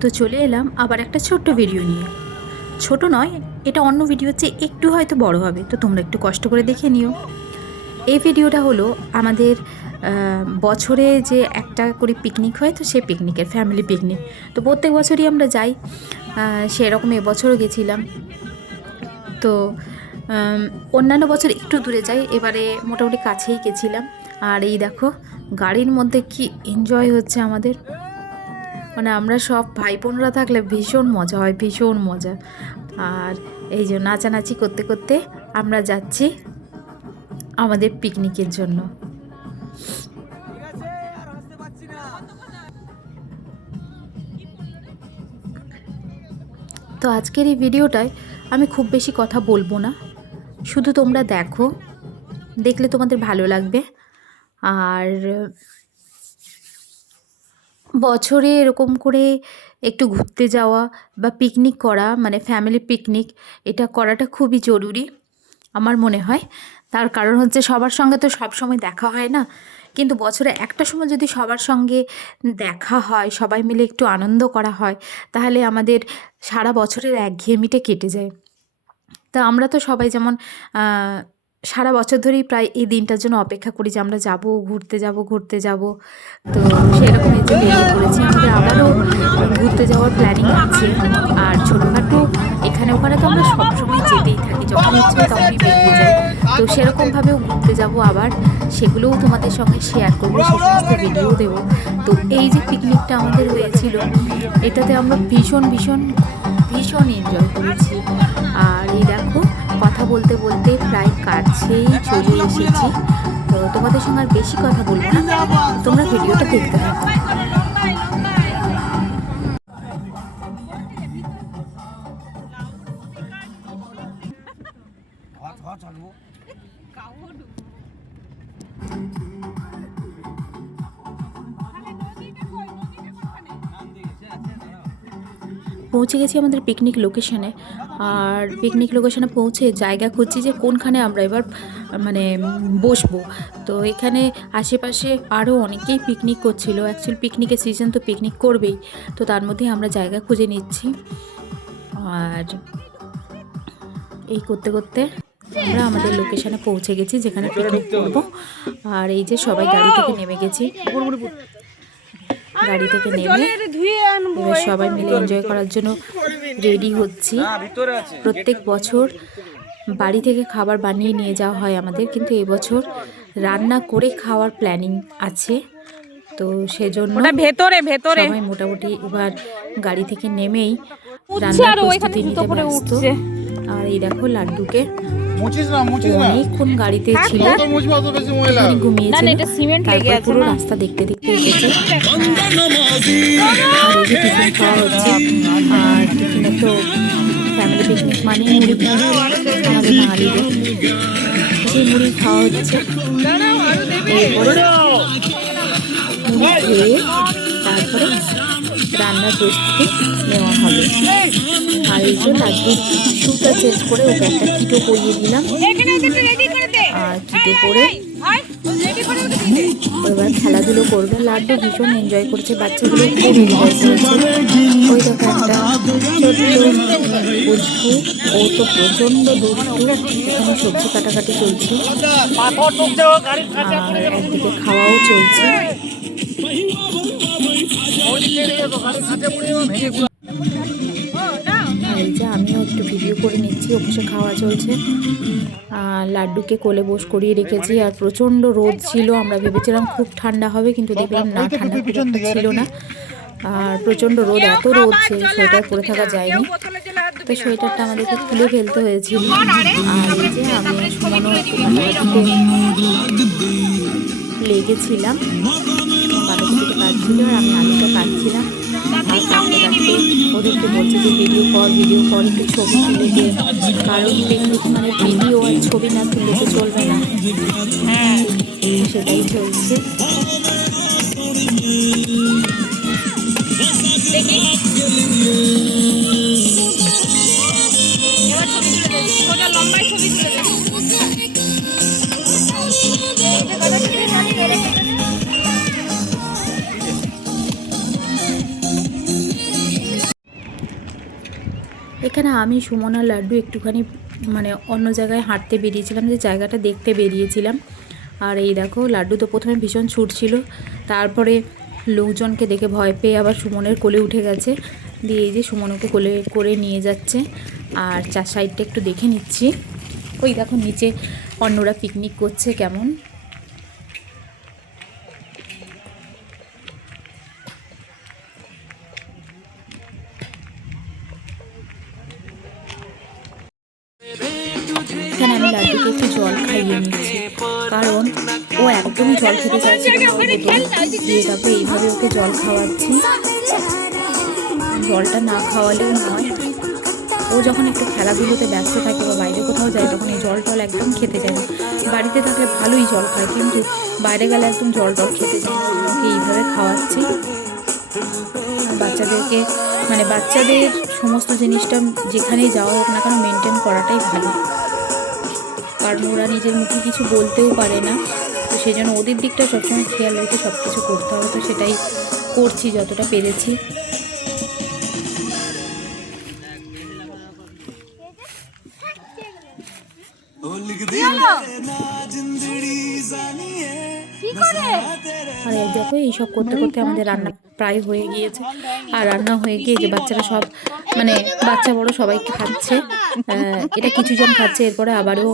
তো চলে এলাম আবার একটা ছোট্ট ভিডিও নিয়ে। ছোট নয়, এটা অন্য ভিডিওর চেয়ে একটু হয়তো বড় হবে, তো তোমরা একটু কষ্ট করে দেখে নিও। এই ভিডিওটা হলো আমাদের বছরে যে একটা করে পিকনিক হয়, তো সেই পিকনিকের ফ্যামিলি পিকনিক। তো প্রত্যেক বছরই আমরা যাই, সেরকম এবছরও গেছিলাম। তো অন্যান্য বছর একটু দূরে যাই, এবারে মোটামুটি কাছেই গেছিলাম। আর এই দেখো গাড়ির মধ্যে কি এনজয় হচ্ছে আমাদের, মানে আমরা সব ভাই বোনরা থাকলে ভীষণ মজা হয়, ভীষণ মজা। আর এই যে নাচানাচি করতে করতে আমরা যাচ্ছি আমাদের পিকনিকের জন্য। তো আজকের এই ভিডিওটায় আমি খুব বেশি কথা বলবো না, শুধু তোমরা দেখো, দেখলে তোমাদের ভালো লাগবে। আর বছরে এরকম করে একটু ঘুরতে যাওয়া বা পিকনিক করা, মানে ফ্যামিলি পিকনিক, এটা করাটা খুবই জরুরি আমার মনে হয়। তার কারণ হচ্ছে সবার সঙ্গে তো সব সময় দেখা হয় না, কিন্তু বছরে একটা সময় যদি সবার সঙ্গে দেখা হয়, সবাই মিলে একটু আনন্দ করা হয়, তাহলে আমাদের সারা বছরের একঘেয়েমিটা কেটে যায়। তা আমরা তো সবাই যেমন সারা বছর ধরেই প্রায় এই দিনটার জন্য অপেক্ষা করি যে আমরা যাব, ঘুরতে যাব, ঘুরতে যাব। তো সেরকম এই যে বেরিয়ে পড়েছি, আমাদের আবারও ঘুরতে যাওয়ার প্ল্যানিং আছে। আর ছোটোখাটো এখানে ওখানে তো আমরা সবসময় যেতেই থাকি, যখন ইচ্ছে তখনই বেরিয়ে যাই। তো সেরকমভাবেও ঘুরতে যাব আবার, সেগুলোও তোমাদের সঙ্গে শেয়ার করবো, সে সমস্ত ভিডিও দেবো। তো এই যে পিকনিকটা আমাদের হয়েছিল, এটাতে আমরা ভীষণ ভীষণ ভীষণ এনজয় করেছি। আর এই দেখো কথা বলতে বলতে প্রায় কাছেই চলে এসেছি। তো তোমাদের সঙ্গে আর বেশি কথা বলবো না, তোমরা ভিডিওটা দেখতে থাকো। পৌঁছে গেছি আমাদের পিকনিক লোকেশানে। আর পিকনিক লোকেশানে পৌঁছে জায়গা খুঁজছি যে কোনখানে আমরা এবার মানে বসবো। তো এখানে আশেপাশে আরও অনেকেই পিকনিক করছিল, অ্যাকচুয়ালি পিকনিকের সিজন তো পিকনিক করবেই, তো তার মধ্যে আমরা জায়গা খুঁজে নিচ্ছি। আর এই করতে করতে আমরা আমাদের লোকেশানে পৌঁছে গেছি যেখানে পিকনিক করবো। আর এই যে সবাই গাড়ি থেকে নেমে গেছি, গাড়ি থেকে নেমে এবার সবাই মিলে এনজয় করার জন্য রেডি হচ্ছি। প্রত্যেক বছর বাড়ি থেকে খাবার বানিয়ে নিয়ে যাওয়া হয় আমাদের, কিন্তু এবছর রান্না করে খাওয়ার প্ল্যানিং আছে। তো সেজন্য সবাই মোটামুটি এবার গাড়ি থেকে নেমেই রান্নার প্রস্তুতি নিতে ব্যস্ত। আর এই দেখো লাড্ডুকে অনেকক্ষণ গাড়িতে ছিল, ঘুমিয়েছিল, পুরো রাস্তা দেখতে দেখতে এসেছে। আর এই যে টিফিন খাওয়া হচ্ছে, আর টিফিনে তো ফ্যামিলি পিকনিক মানে মুড়ি, আমাদের বাঙালিদের সেই মুড়ি খাওয়া হচ্ছে। এরপরে মুড়ি খেয়ে তারপরে রান্নার প্রস্তুতি নেওয়া হবে। আর এই যে লাড্ডুর শুটা চেঞ্জ করে ওকে একটা কিটো করিয়ে দিলাম। আর কিটো করে এবার খেলাধুলো করবে। লাড্ডু ভীষণ এনজয় করছে, বাচ্চাগুলো খুব এনজয় করেছে। ওই দেখো একটা ছোট্ট পুচকু, ও তো প্রচণ্ড দুষ্টু। এখানে সবজি কাটাকাটি চলছে আর একদিকে খাওয়াও চলছে। আর এই যে আমিও একটু ভিডিও করে নিচ্ছি, অবশ্য খাওয়া চলছে। আর লাড্ডুকে কোলে বস করিয়ে রেখেছি। আর প্রচণ্ড রোদ ছিল, আমরা ভেবেছিলাম খুব ঠান্ডা হবে, কিন্তু দেখলাম না, ঠান্ডা খুব একটা ছিল না। আর প্রচণ্ড রোদ, এত রোদ যে সোয়েটার পরে থাকা যায়নি, তো সোয়েটারটা আমাদেরকে খুলে ফেলতে হয়েছিল। আর এই যে আমি লেগেছিলাম, বাঁধাকপিটা কাটছিল আর আমি আলুটা কাটছিলাম। আর কাটতে কাটতে ওদেরকে বলছি যে ভিডিও কর, একটু ছবি তুলে দে, কারণ পিকনিক মানে ভিডিও আর ছবি না তুললে তো চলবে না। সেটাই চলছে। এখানে আমি সুমন আর লাড্ডু একটুখানি মানে অন্য জায়গায় হাঁটতে বেরিয়েছিলাম, যে জায়গাটা দেখতে বেরিয়েছিলাম। আর এই দেখো লাড্ডু তো প্রথমে ভীষণ ছুটছিল, তারপরে লোকজনকে দেখে ভয় পেয়ে আবার সুমনের কোলে উঠে গেছে। দিয়ে এই যে সুমনকে কোলে করে নিয়ে যাচ্ছে। আর চার সাইডটা একটু দেখে নিচ্ছি। ওই দেখো নিচে অন্যরা পিকনিক করছে কেমন। এখানে আমি লাড্ডুকে একটু জল খাইয়ে নিচ্ছি, কারণ ও একদমই জল খেতে চাইছিল না। দিয়ে তারপরে এইভাবে ওকে জল খাওয়াচ্ছি। জলটা না খাওয়ালেও নয়, ও যখন একটু খেলাধুলোতে ব্যস্ত থাকে বা বাইরে কোথাও যায় তখন এই জল টল একদম খেতে যায় না। বাড়িতে থাকলে ভালোই জল খায়, কিন্তু বাইরে গেলে একদম জল টল খেতে যায় না। ওকে এইভাবে খাওয়াচ্ছি। বাচ্চাদেরকে মানে বাচ্চাদের সমস্ত জিনিসটা যেখানেই যাওয়া হোক না কেন মেনটেন করাটাই ভালো, কারণ ওরা নিজের মুখে কিছু বলতেও পারে না। তো সেই জন্য ওদের দিকটা সবসময় খেয়াল রেখে সব কিছু করতে হবে। তো সেটাই করছি যতটা পেরেছি। আর দেখো এইসব করতে করতে আমাদের রান্না প্রায় হয়ে গিয়েছে। আর রান্না হয়ে গিয়ে যে বাচ্চারা সব মানে বাচ্চা বড় সবাই খাচ্ছে। এটা কিছুজন খাচ্ছে, এরপরে আবারও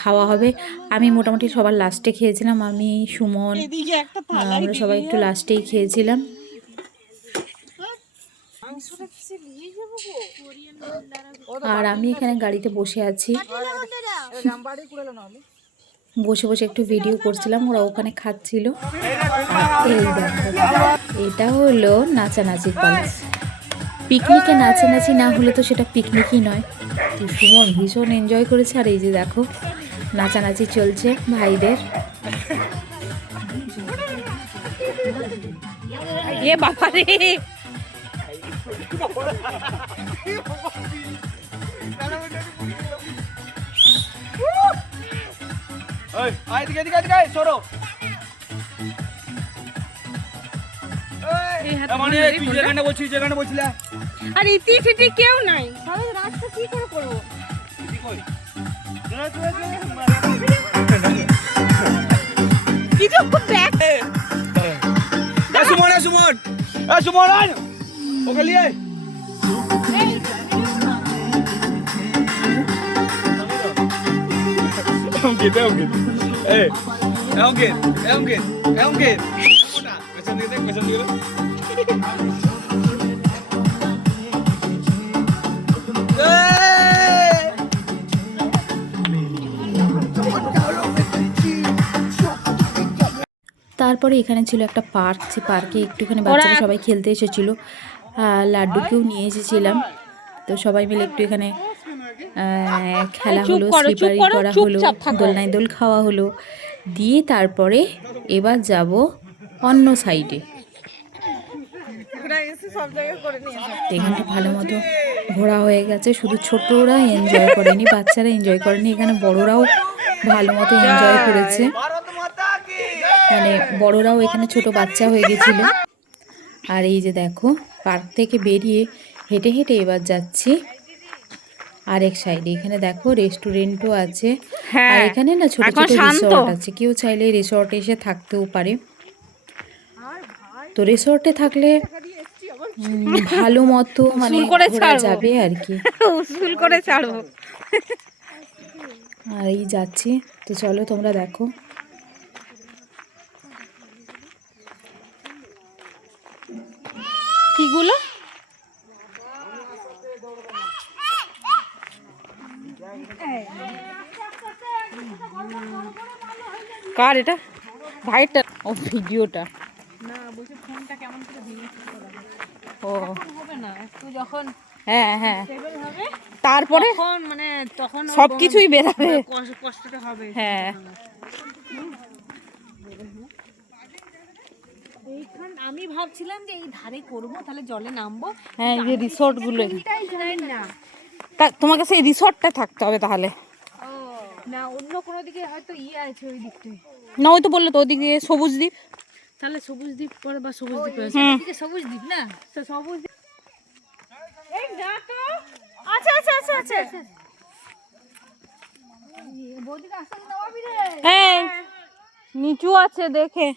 খাওয়া হবে। আমি মোটামুটি সবার লাস্টে খেয়েছিলাম, আমি সুমন আমরা সবাই একটু লাস্টেই খেয়েছিলাম। আর আমি এখানে গাড়িতে বসে আছি, বসে বসে একটু ভিডিও করছিলাম, ওরা ওখানে খাচ্ছিল। এই দেখো এটা হলো নাচানাচির পালা। পিকনিকে নাচানাচি না হলে তো সেটা পিকনিকই নয়। তো সুমন ভীষণ এনজয় করেছে। আর এই যে দেখো নাচানাচি চলছে ভাইদের। এ বাবা রে, আর ইতি ফিটি কেউ নাই, রাস্তা কি করে করবো? তারপরে এখানে ছিল একটা পার্ক, যে পার্কে একটুখানি বাচ্চারা সবাই খেলতে এসেছিল। লাড্ডুকেও নিয়ে এসেছিলাম। তো সবাই মিলে একটু এখানে খেলা হলো, স্লিপারি করা হলো, দোলনায় দোল খাওয়া হলো। দিয়ে তারপরে এবার যাব অন্য সাইডে। এখানটা ভালো মতো ঘোরা হয়ে গেছে, শুধু ছোটরা এনজয় করেনি, বাচ্চারা এনজয় করেনি, এখানে বড়রাও ভালো মতো এনজয় করেছে। মানে বড়রাও এখানে ছোট বাচ্চা হয়ে গেছিল। আর এই যে দেখো পার্ক থেকে বেরিয়ে হেঁটে হেঁটে এবার যাচ্ছি আরেক সাইডে। এখানে দেখো রেস্টুরেন্টও আছে। আর এখানে না ছোট ছোট রিসর্ট আছে, কেউ চাইলে রিসর্টে এসে থাকতেও পারে। তো রিসর্টে থাকলে ভালো মতো মানে ঘোরা যাবে আর কি। উসুল করে ছাড়বো। আর এই যাচ্ছি, তো চলো তোমরা দেখো। কিগুলো কার এটা? ভাইটা? ও ভিডিওটা না, বলছি ফোনটা কেমন করে ভিডিও করা ও হবে না একটু যখন হ্যাঁ হ্যাঁ হবে তারপরে তখন মানে তখন সবকিছুই বেরাবে, কষ্টটা হবে। হ্যাঁ এইখান আমি ভাবছিলাম যে এই ধারে করব, তাহলে জলে নামবো। হ্যাঁ এই যে রিসর্ট গুলো না, তোমাকে সেই রিসর্টটা থাকতে হবে তাহলে। না অন্য কোনো দিকে হয়তো আছে ওই দিকটায় না, ওই তো বললে তো ওদিক দিয়ে সবুজ দ্বীপ, তাহলে সবুজ দ্বীপ পরে বা সবুজ দ্বীপ আছে, এদিকে সবুজ দ্বীপ না, তো সবুজ দ্বীপ আচ্ছা আচ্ছা আচ্ছা আচ্ছা এই নিচু আছে দেখে।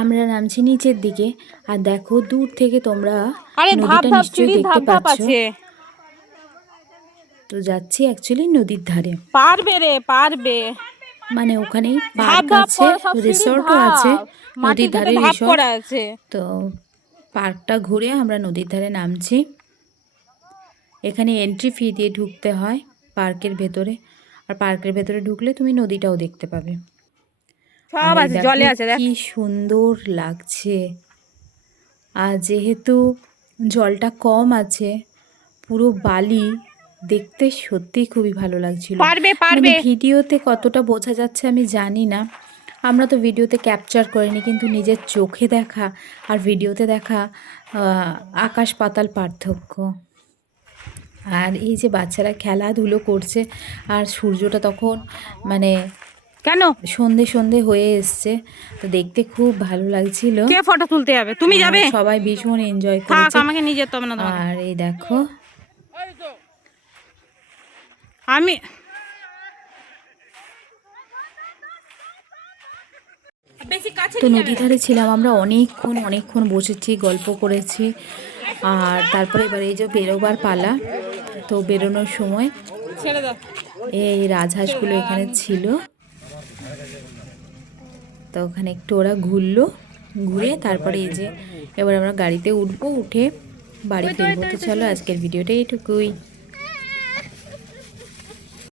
আমরা নামছি নিচের দিকে, আর দেখো দূর থেকে তোমরা আরে ধাপ নদীটা ধাপ নিশ্চয়ই সিঁড়ি দেখতে ধাপ ধাপ পাচ্ছ। আছে। তো যাচ্ছি অ্যাকচুয়ালি নদীর ধারে, পারবে রে পারবে। মানে ওখানেই ধাপ পার্ক ধাপ আছে, করা সব সিঁড়ি রিসর্টও ধাপ, আছে, মাটি নদীর থেকে ধারে ধাপ রিসর্ট। করা আছে। তো পার্কটা ঘুরে আমরা নদীর ধারে নামছি। এখানে এন্ট্রি ফি দিয়ে ঢুকতে হয় পার্কের ভেতরে, আর পার্কের ভেতরে ঢুকলে তুমি নদীটাও দেখতে পাবে। সব আর এই আছে, দেখো জলে আছে দেখ। কি সুন্দর লাগছে। আর যেহেতু জলটা কম আছে, পুরো বালি, দেখতে সত্যি খুবই ভালো লাগছিল। পারবে মানে পারবে। ভিডিওতে কতটা বোঝা যাচ্ছে আমি জানি না, আমরা তো ভিডিওতে ক্যাপচার করিনি, কিন্তু নিজের চোখে দেখা আর ভিডিওতে দেখা আকাশ পাতাল পার্থক্য। আর এই যে বাচ্চারা খেলাধুলো করছে, আর সূর্যটা তখন মানে কেন সন্ধে সন্ধে হয়ে এসছে, তো দেখতে খুব ভালো লাগছিল। কে ফটো তুলতে যাবে? তুমি যাবে? সবাই ভীষণ এনজয় থাক, করেছে। আমাকে নিয়ে যেতে হবে না তোমাকে। আর এই দেখো আমি বেশি কাছে তো নদী ধারে ছিলাম আমরা অনেকক্ষণ বসেছি, গল্প করেছি। আর তারপরে এবার এই যে বেরোবার পালা, তো বেরোনোর সময় ছেড়ে দাও। এই রাজহাঁসগুলো এখানে ছিল, তো ওখানে একটু ওরা ঘুরলো, ঘুরে তারপরে এই যে এবার আমরা গাড়িতে উঠবো, উঠে বাড়ি ফিরবো। তো চলো আজকের ভিডিওটা এইটুকুই।